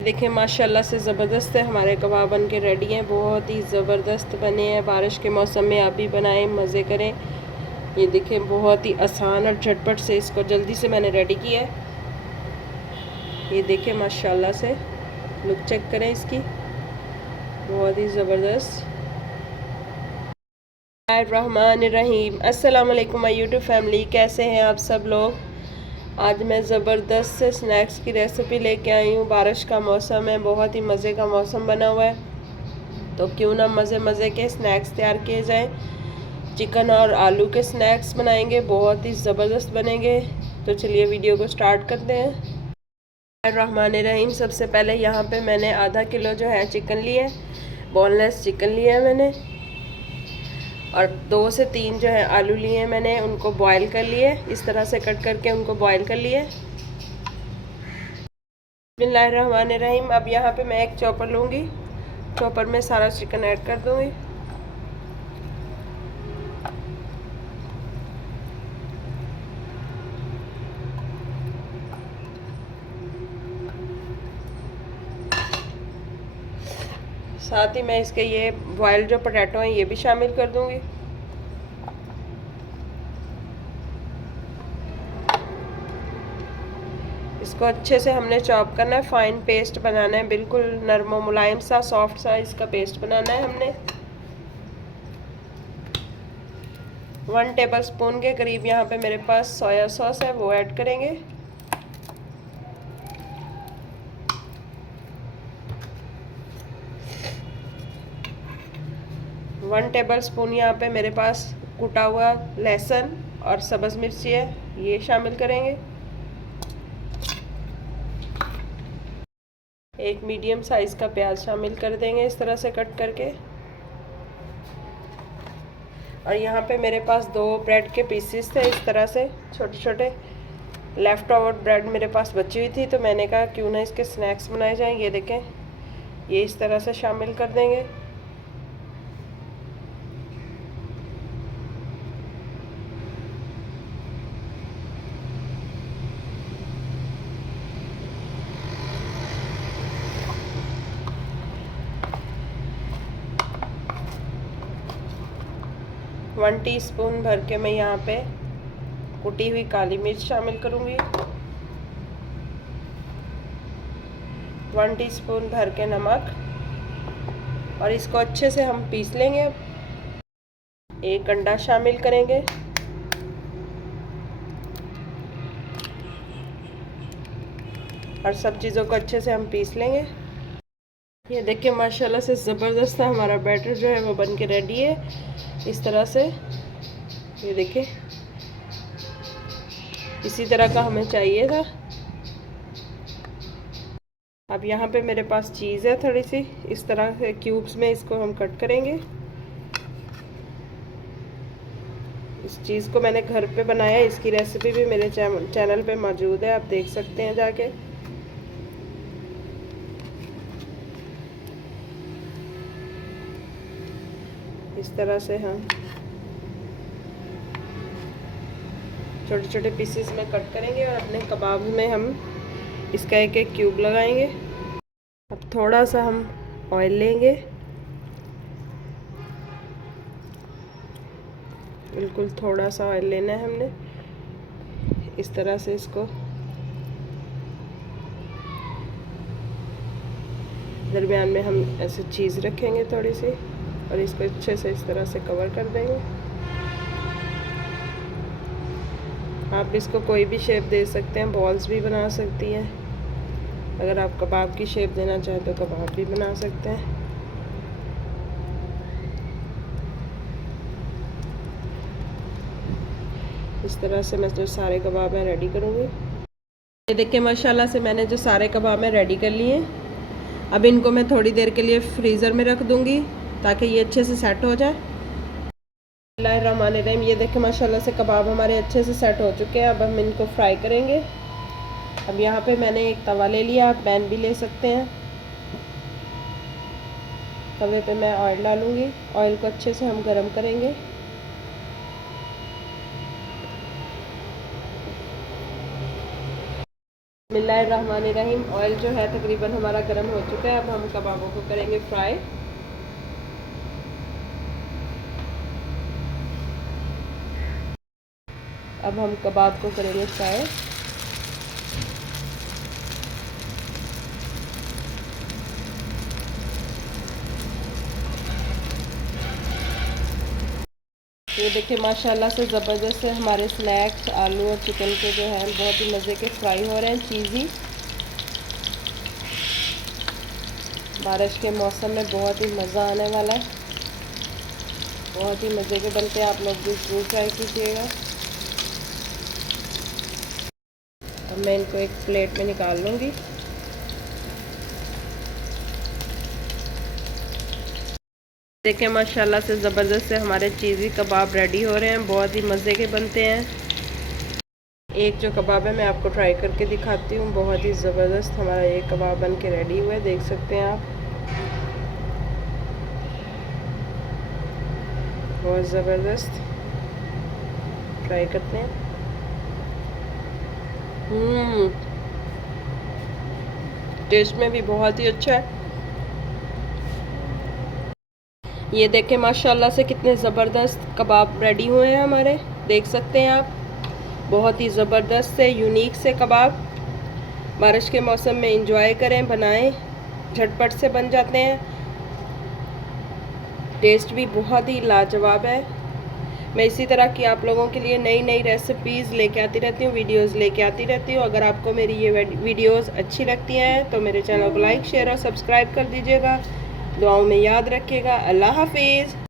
देखिए माशाल्लाह से ज़बरदस्त है, हमारे कबाब बन के रेडी हैं। बहुत ही ज़बरदस्त बने हैं। बारिश के मौसम में आप भी बनाएं, मज़े करें। ये देखें बहुत ही आसान और झटपट से इसको जल्दी से मैंने रेडी किया है। ये देखें माशाल्लाह से लुक चेक करें इसकी, बहुत ही ज़बरदस्त। रहमान अस्सलाम वालेकुम माय यूट्यूब फैमिली, कैसे हैं आप सब लोग। आज मैं ज़बरदस्त से स्नैक्स की रेसिपी लेके आई हूँ। बारिश का मौसम है, बहुत ही मज़े का मौसम बना हुआ है, तो क्यों ना मज़े के स्नैक्स तैयार किए जाएं। चिकन और आलू के स्नैक्स बनाएंगे, बहुत ही ज़बरदस्त बनेंगे। तो चलिए वीडियो को स्टार्ट करते हैं। रहमान रहीम। सबसे पहले यहाँ पे मैंने आधा किलो जो है चिकन लिया है, बोनलेस चिकन लिया है मैंने, और 2 से 3 जो है आलू लिए हैं मैंने, उनको बॉईल कर लिए, इस तरह से कट करके उनको बॉईल कर लिए। बिस्मिल्लाहिर्रहमानिर्रहीम। अब यहाँ पे मैं एक चॉपर लूँगी, चॉपर में सारा चिकन ऐड कर दूँगी। साथ ही मैं इसके ये बॉइल्ड जो पोटैटो हैं ये भी शामिल कर दूँगी। इसको अच्छे से हमने चॉप करना है, फाइन पेस्ट बनाना है, बिल्कुल नरम मुलायम सा सॉफ्ट सा इसका पेस्ट बनाना है हमने। 1 टेबलस्पून के करीब यहाँ पे मेरे पास सोया सॉस है, वो ऐड करेंगे। वन टेबल स्पून यहाँ पे मेरे पास कुटा हुआ लहसुन और सब्ज़ मिर्ची है, ये शामिल करेंगे। एक मीडियम साइज़ का प्याज शामिल कर देंगे इस तरह से कट करके। और यहाँ पे मेरे पास 2 ब्रेड के पीसेस थे इस तरह से छोटे छोटे, लेफ़्ट ओवर ब्रेड मेरे पास बची हुई थी, तो मैंने कहा क्यों ना इसके स्नैक्स बनाए जाएं। ये देखें, ये इस तरह से शामिल कर देंगे। वन टीस्पून भर के मैं यहाँ पे कुटी हुई काली मिर्च शामिल करूँगी। 1 टीस्पून भर के नमक, और इसको अच्छे से हम पीस लेंगे। एक अंडा शामिल करेंगे। और सब चीज़ों को अच्छे से हम पीस लेंगे। ये देखिए माशाल्लाह से ज़बरदस्त हमारा बैटर जो है वो बन के रेडी है इस तरह से। ये देखिए इसी तरह का हमें चाहिए था। अब यहाँ पे मेरे पास चीज़ है थोड़ी सी, इस तरह से क्यूब्स में इसको हम कट करेंगे। इस चीज़ को मैंने घर पे बनाया, इसकी रेसिपी भी मेरे चैनल पे मौजूद है, आप देख सकते हैं जाके। इस तरह से हम छोटे छोटे पीसेस में कट करेंगे और अपने कबाब में हम इसका एक एक क्यूब लगाएंगे। अब थोड़ा सा हम ऑयल लेंगे, बिल्कुल थोड़ा सा ऑयल लेना है हमने। इस तरह से इसको दरमियान में हम ऐसे चीज़ रखेंगे थोड़ी सी, और इसको अच्छे से इस तरह से कवर कर देंगे। आप इसको कोई भी शेप दे सकते हैं, बॉल्स भी बना सकती हैं। अगर आप कबाब की शेप देना चाहें तो कबाब भी बना सकते हैं। इस तरह से मैं जो सारे कबाब हैं रेडी करूँगी। ये देखिए माशाल्लाह से मैंने जो सारे कबाब हैं रेडी कर लिए। अब इनको मैं थोड़ी देर के लिए फ्रीज़र में रख दूँगी ताकि ये अच्छे से सेट हो जाए। बिस्मिल्लाहिर्रहमानिर्रहीम। ये देखिए माशाल्लाह से कबाब हमारे अच्छे से सेट हो चुके हैं। अब हम इनको फ्राई करेंगे। अब यहाँ पे मैंने एक तवा ले लिया, आप पैन भी ले सकते हैं। तवे पे मैं ऑयल डालूँगी, ऑयल को अच्छे से हम गरम करेंगे। बिस्मिल्लाहिर्रहमानिर्रहीम। ऑयल जो है तकरीबन हमारा गर्म हो चुका है। अब हम कबाबों को करेंगे फ्राई। अब हम कबाब को करेंगे फ्राई। ये देखिए माशाल्लाह से ज़बरदस्त से हमारे स्नैक्स आलू और चिकन के जो है बहुत ही मज़े के फ्राई हो रहे हैं, चीज़ी। बारिश के मौसम में बहुत ही मज़ा आने वाला है, बहुत ही मज़े के बनते हैं। आप लोग भी ज़रूर ट्राई कीजिएगा। अब मैं इनको एक प्लेट में निकाल लूँगी। देखिए माशाल्लाह से ज़बरदस्त से हमारे चीज़ी कबाब रेडी हो रहे हैं, बहुत ही मज़े के बनते हैं। एक जो कबाब है मैं आपको ट्राई करके दिखाती हूँ। बहुत ही ज़बरदस्त हमारा ये कबाब बन के रेडी हुआ है, देख सकते हैं आप। बहुत ज़बरदस्त, ट्राई करते हैं। टेस्ट में भी बहुत ही अच्छा है। ये देखें माशाल्लाह से कितने ज़बरदस्त कबाब रेडी हुए हैं हमारे, देख सकते हैं आप। बहुत ही ज़बरदस्त से यूनिक से कबाब बारिश के मौसम में इंजॉय करें, बनाएं, झटपट से बन जाते हैं। टेस्ट भी बहुत ही लाजवाब है। मैं इसी तरह की आप लोगों के लिए नई नई रेसिपीज़ लेके आती रहती हूँ, वीडियोस लेके आती रहती हूँ। अगर आपको मेरी ये वीडियोस अच्छी लगती हैं तो मेरे चैनल को लाइक शेयर और सब्सक्राइब कर दीजिएगा। दुआओं में याद रखिएगा। अल्लाह हाफिज़।